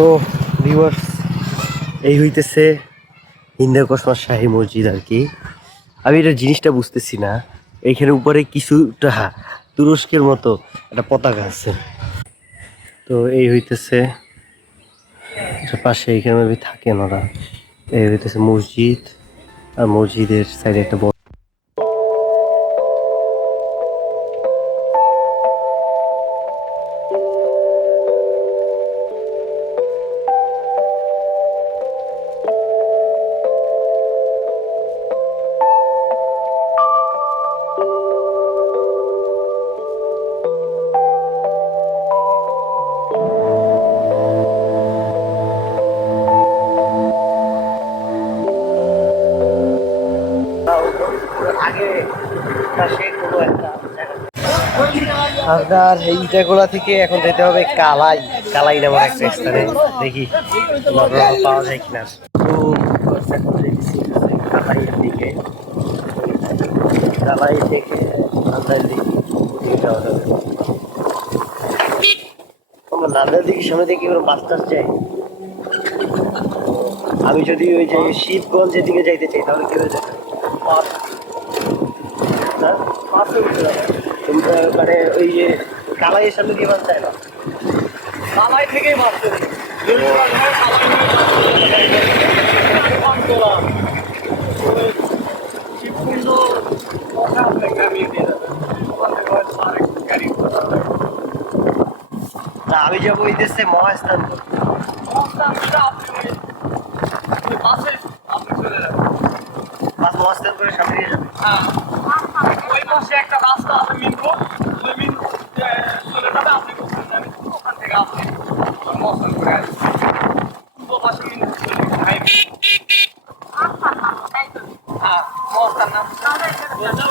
তো ভিউয়ার্স এই হইতেছে হিন্দা কসমা শাহী মসজিদ আর কি। আমি এটা জিনিসটা বুঝতেছি না। এইখানে উপরে কিছুটা তুরস্কের মতো একটা পতাকা আছে। তো এই হইতেছে পাশে এইখানে থাকেন ওরা। এই হইতেছে মসজিদ, আর মসজিদের সাইডে একটা থেকে এখন যেতে হবে কালাই কালাই নামের একটা স্থানে। দেখি পাওয়া যায় কিনা। কালাইয়ের দিকে। কালাই থেকে নান্দাইল দিকে যাওয়া যাবে। নান্দাইল দিকে সামনে দেখি আমি যদি ওই যে শীতগঞ্জের দিকে যাইতে চাই, তাহলে কি হয়ে যাবে? মানে ওই যে কালাইয়ের সামনে দিয়ে যায় না। কালাই থেকেই না আমি যাব ওই দেশে মহাস্থান। মহাস্থান করে সামনে যাবে। হ্যাঁ। Hasta.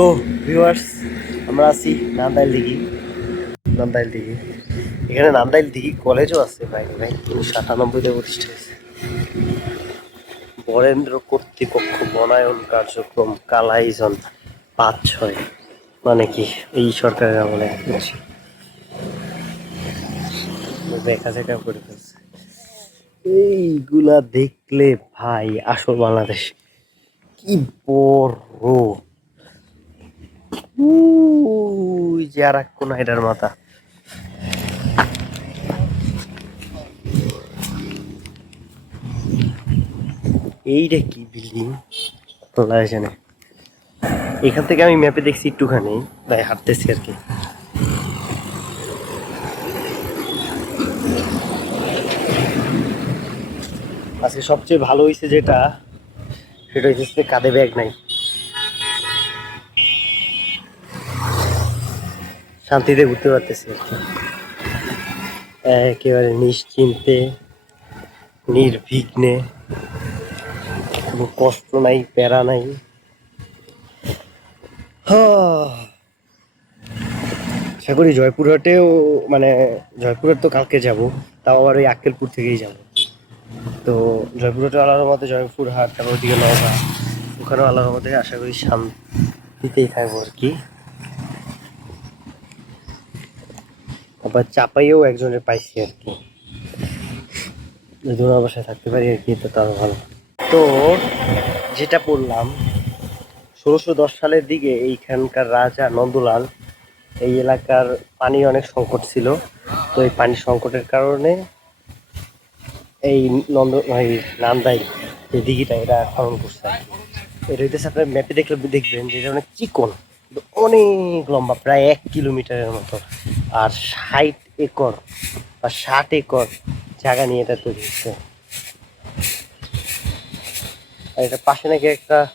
তো ভিউয়ার্স আমরা আছি নান্দাইল দিঘি। নান্দাইল দিঘি। এখানে নান্দাইল দিঘি কলেজও আছে ভাই ভাই উনিশশো আটানব্বইতে প্রতিষ্ঠা হয়েছে। বরেন্দ্র কর্তৃপক্ষ বনায়ন কার্যক্রম কালাইজন পাঁচ ছয় মানে কি, এই সরকারের আমলে বুঝছি দেখা দেখা করে ফেলছে। এইগুলা দেখলে ভাই, আসল বাংলাদেশ কি বড়। যে আর মাথা। এইটা কি বিল্ডিং জানে। এখান থেকে আমি ম্যাপে দেখছি একটুখানি, তাই হাঁটতেছি আর কি। আজকে সবচেয়ে ভালো হয়েছে যেটা, সেটা হচ্ছে কাঁধে ব্যাগ নাই। শান্তিতে ঘুরতে পারতেছি একেবারে নিশ্চিন্তে, নির্বিঘ্নে, কোনো কষ্ট নাই, প্যারা নাই। আশা করি জয়পুরহাটেও মানে জয়পুরহাট তো কালকে যাব, তাও আবার ওই আক্কেলপুর থেকেই যাব। তো জয়পুরহাটে আলাদা মতে জয়পুরহাট, তারপর ওইদিকে নওগাঁ, ওখানেও আলাদা মতে আশা করি শান্তিতেই থাকব আর কি। আবার চাপাইয়েও একজনের পাইছি আর কি। যদি থাকতে পারি আর কি, তো তারও ভালো। তো যেটা পড়লাম ষোলোশো দশ সালের দিকে এইখানকার রাজা নন্দলাল এই এলাকার পানি অনেক সংকট ছিল। তো এই পানির সংকটের কারণে এই নন্দ, এই নান্দাই যে দিঘিটা এটা খনন করছে এটা হইতেছে আপনার ম্যাপে দেখলে দেখবেন যে এটা অনেক চিকন, অনেক লম্বা, প্রায় এক কিলোমিটারের মতো। আর ষাট একর বা ষাট একর জায়গা নিয়ে এটা তৈরি হচ্ছে। আর এটা পাশে নাকি একটা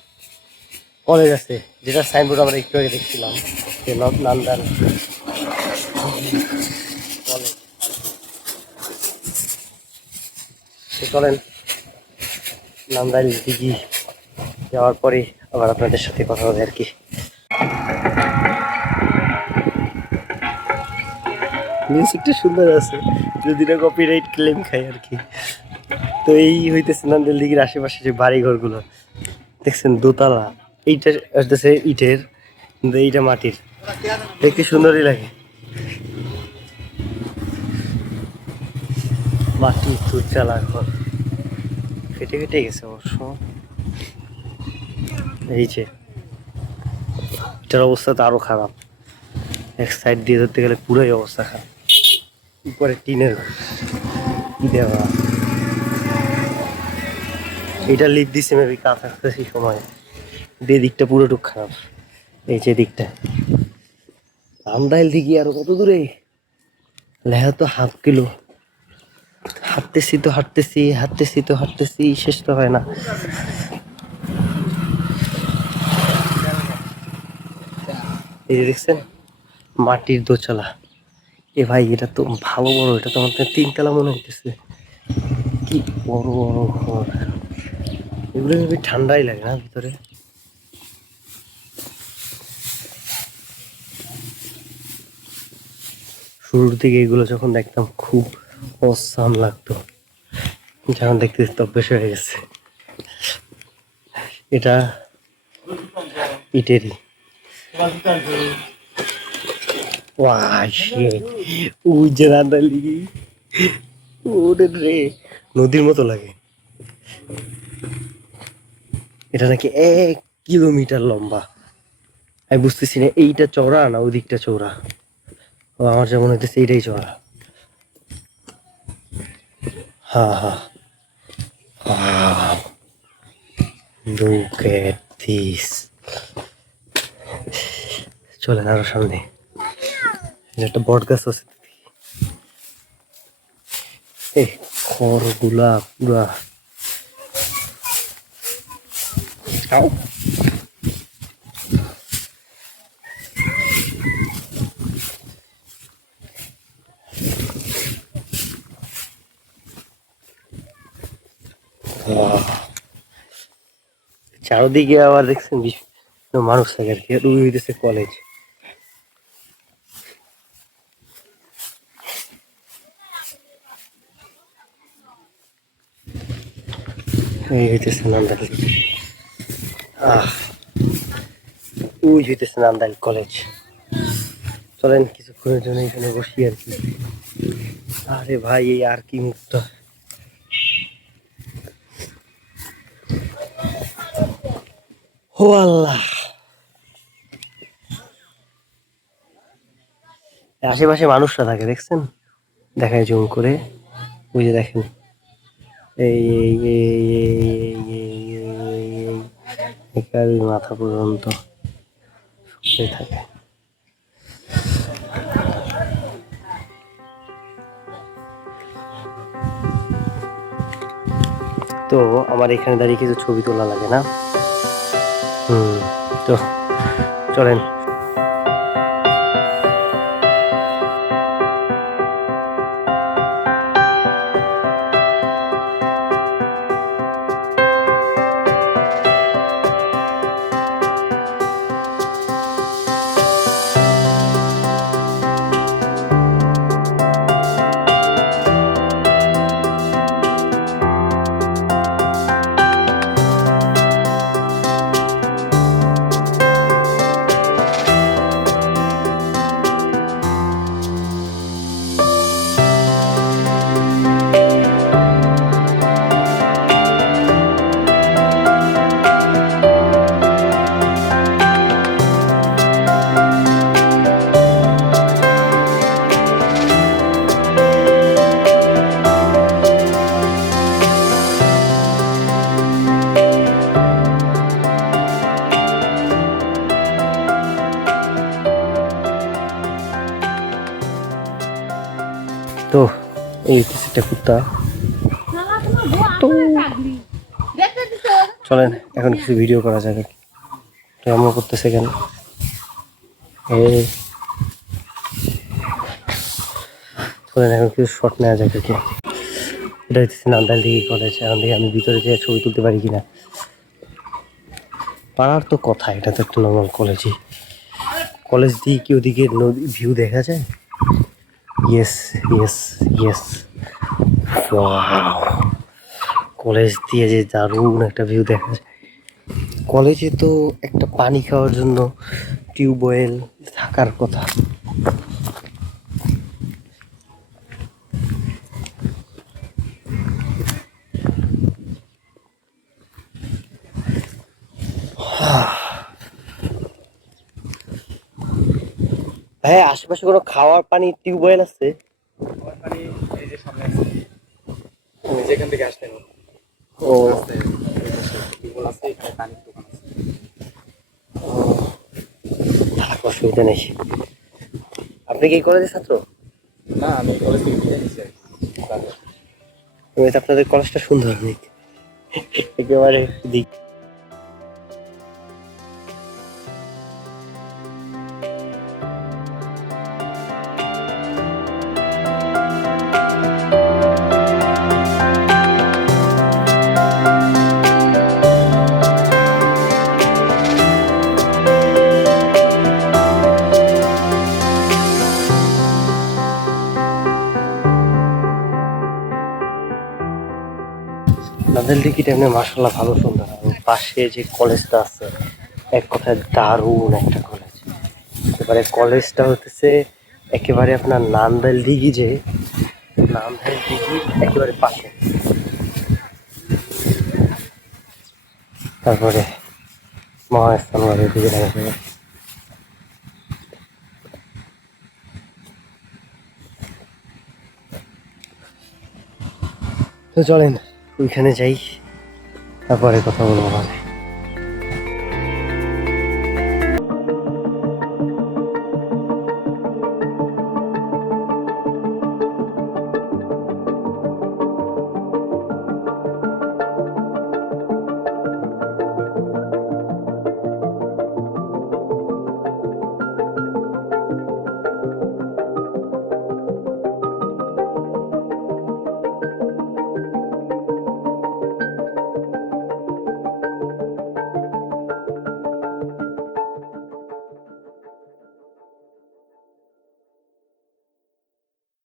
কলেজ আছে, যেটা সাইনবোর্ড আমরা একটু আগে দেখছিলাম, যে ন- নান্দার কলেজ। চলেন, নান্দাইল দিঘি যাওয়ার পরে আবার আপনাদের সাথে কথা হবে আর কি। মিউজিকটা সুন্দর আছে। যদি না কপিরাইট ক্লেম খাই আর কি তো এই হইতেছে নান্দাইল দিঘির আশেপাশে যে বাড়ি ঘরগুলো দেখছেন দোতলা। এইটা আসতেছে ইটের, কিন্তু এইটা মাটির। দেখতে সুন্দরই লাগে। মাটি দুচালা ঘর। ফেটে ফেটে গেছে অবশ্য। এই যে, এটার অবস্থা তো আরও খারাপ। এক সাইড দিয়ে ধরতে গেলে পুরোই অবস্থা খারাপ। উপরে টিনের দেওয়া। এটা লিপ দিছে মেবি আসতে সেই সময়। দিয়ে দিকটা পুরোটুক খারাপ। এই যে দিকটা। আমদাইল দিকে আরও কত দূরে? লেহা তো হাফ কিলো। হাঁটতেছি তো হাঁটতেছি হাঁটতেছি তো হাঁটতেছি, শেষ তো হয় না। এই যে দেখছেন? মাটির দোতলা। এ ভাই, এটা তো ভালো বড়, এটা তো আমাদের তিনতলা মনে হইতেছে। কি বড় বড় ঘর। এগুলো খুবই ঠান্ডাই লাগে না ভিতরে? শুরুর দিকে এগুলো যখন দেখতাম খুব অসাম লাগতো। যখন দেখতে অভ্যেস হয়ে গেছে। এটা ইটেরই। Y shit. নদীর মতো লাগে। এটা নাকি এক কিলোমিটার লম্বা। আমি বুঝতেছি না, এইটা চওড়া না ওই দিকটা চওড়া? ও, আমার যেমন হইতেছে এইটাই চওড়া। হা হা. Look at this. চলেন আরও সামনে। একটা বট গাছ আছে এই খড়গুলা পুরা আও আহ। চারদিকে আবার দেখছেন বিভিন্ন মানুষ থাকে আর কি আর ওই হইতেছে কলেজ এই হইতেছে নান্দাল আহ, ওই হইতেছে নান্দাল কলেজ। চলেন কিছুক্ষণের জন্য এখানে বসি আর কি। আরে ভাই, এই আর কি মুখটা ও আল্লাহ। আশেপাশে মানুষরা থাকে, দেখছেন? দেখায় জুম করে। যে দেখেন এই মাথা পর্যন্ত থাকে তো আমার এখানে দাঁড়িয়ে কিছু ছবি তোলা লাগে না? হুম, তো চলেন। একটা কুত্তা। তো চলেন, এখন কিছু ভিডিও করা যাবে এমন করতেছে কেন? চলেন, এখন কিছু শট নেওয়া যাবে কি। এটা হচ্ছে নান্দাল ডিগ্রি কলেজ এখন দেখি আমি ভিতরে যেয়ে ছবি তুলতে পারি কিনা। পাড়ার তো কথা, এটা তো একটা নর্মাল কলেজই কলেজ দিয়ে কি ওদিকে নদী ভিউ দেখা যায়? ইয়েস ইয়েস ইয়েস কলেজ দিয়ে যে দারুণ একটা ভিউ দেখা যায়। কলেজে তো একটা পানি খাওয়ার জন্য টিউবওয়েল থাকার কথা। হ্যাঁ আশেপাশে কোনো খাওয়ার পানি টিউবওয়েল আছে? আমার পানি এই যে সামনে আছে। যেখান থেকে আসতেন ও আছে টিউবওয়েল আছে এখানে পানির দোকান আছে থাক অসুবিধা নেই। আপনি কি কলেজের ছাত্র? না আমি কলেজ থেকে বিদায় আপনাদের কলেজটা সুন্দর অনেক। একেবারে দিক। নাদের টিকিট এমনি মাসাল্লাহ ভালো সুন্দর। এবং পাশে যে কলেজটা আছে, এক কথায় দারুণ একটা কলেজ। এবারে কলেজটা হতেছে একেবারে আপনার নান্দাইল দিঘি যে, নান্দাইল দিঘি একেবারে পাশে। তারপরে মহাস্থানবাড়ির দিকে দেখা তো চলেন ওইখানে যাই তারপরে কথা বলব মানে